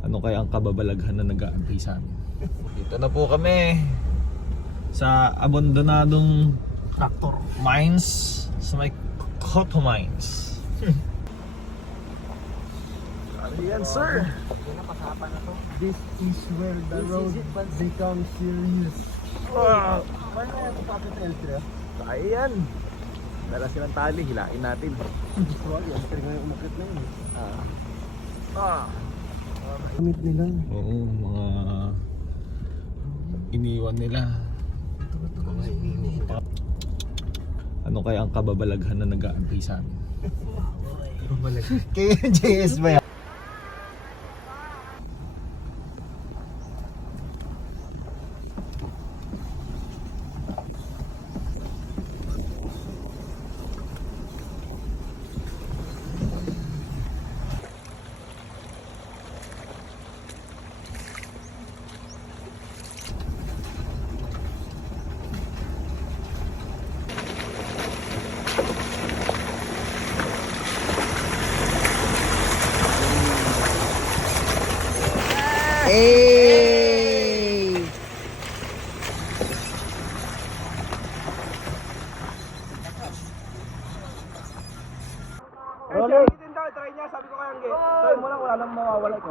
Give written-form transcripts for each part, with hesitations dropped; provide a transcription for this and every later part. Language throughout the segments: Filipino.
Ano kaya ang kababalaghan na nag-aantay sa amin? Dito na po kami sa abandonadong Tractor. mines, sa may Coto Mines. Ano yan, sir? This is where the road becomes serious. Ah, Paano kaya ito pakit sa L3? kaya yan. Dala silang tali, hilain natin. Sorry, ang tringa yung umakit na yun. Gamit nila. Oo, mga iniwan nila. Ano kaya ang kababalaghan na nag-aantay sa amin? Kaya JS ba yan? Hey! Roller! Try niya, sabi ko kaya ang try mo lang, wala nang mawawala ko.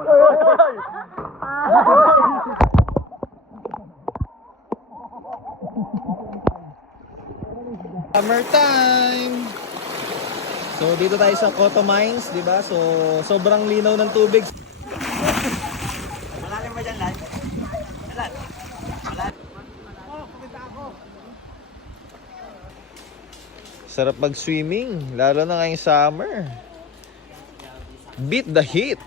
Summer time! So dito tayo sa Coto Mines, di ba? So sobrang linaw ng tubig. Malalim ba dyan, Lad? Lad? Sarap mag-swimming, lalo na ngayong summer. Beat the heat!